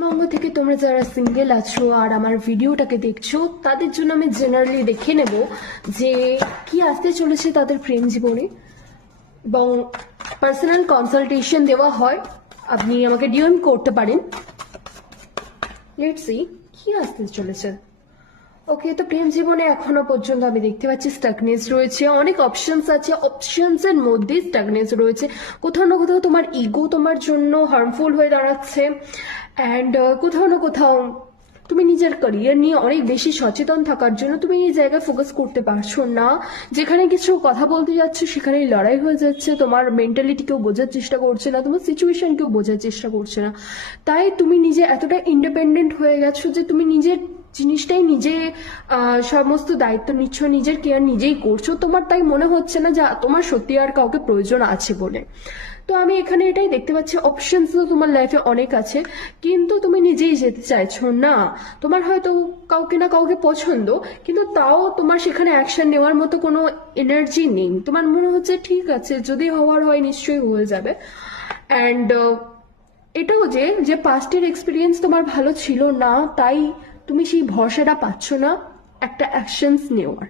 পশ্চিমবঙ্গ থেকে তোমরা যারা সিঙ্গেল আছো আর আমার ভিডিওটাকে দেখছো তাদের জন্য আমি জেনারেলি দেখে নেব যে কি আসতে চলেছে তাদের প্রেম জীবনে, এবং পার্সোনাল কনসালটেশন দেওয়া হয়। আপনি আমাকে ডিএম করতে পারেন। লেটস সি কি আসতে চলেছে। ওকে, তো প্রেম জীবনে এখনো পর্যন্ত আমি দেখতে পাচ্ছি স্টাকনেস রয়েছে, অনেক অপশনস আছে, অপশনস এর মধ্যে স্টাকনেস রয়েছে। কোথাও না কোথাও তোমার ইগো তোমার জন্য হার্মফুল হয়ে দাঁড়াচ্ছে, অ্যান্ড কোথাও না কোথাও তুমি নিজের ক্যারিয়ার নিয়ে অনেক বেশি সচেতন থাকার জন্য তুমি এই জায়গায় ফোকাস করতে পারছো না। যেখানে কিছু কথা বলতে যাচ্ছ সেখানেই লড়াই হয়ে যাচ্ছে, তোমার মেন্টালিটি কেউ বোঝার চেষ্টা করছে না, তোমার সিচুয়েশন কেউ বোঝার চেষ্টা করছে না। তাই তুমি নিজে এতটা ইন্ডিপেন্ডেন্ট হয়ে গেছো যে তুমি নিজের জিনিসটাই নিজে সমস্ত দায়িত্ব নিচ্ছ, নিজের কেয়ার নিজেই করছো। তোমার তাই মনে হচ্ছে না যে তোমার সত্যি আর কাউকে প্রয়োজন আছে বলে। তো আমি এখানে এটাই দেখতে পাচ্ছি, অপশনস তো তোমার লাইফে অনেক আছে, কিন্তু তুমি নিজেই যেতে চাইছো না। তোমার হয়তো কাউকে না কাউকে পছন্দ, কিন্তু তাও তোমার সেখানে অ্যাকশন নেওয়ার মতো কোনো এনার্জি নেই। তোমার মনে হচ্ছে ঠিক আছে, যদি হওয়ার হয় নিশ্চয়ই হয়ে যাবে। অ্যান্ড এটাও যে যে পাস্টের এক্সপিরিয়েন্স তোমার ভালো ছিল না, তাই তুমি সেই ভরসাটা পাচ্ছ না একটা অ্যাকশনস নেওয়ার।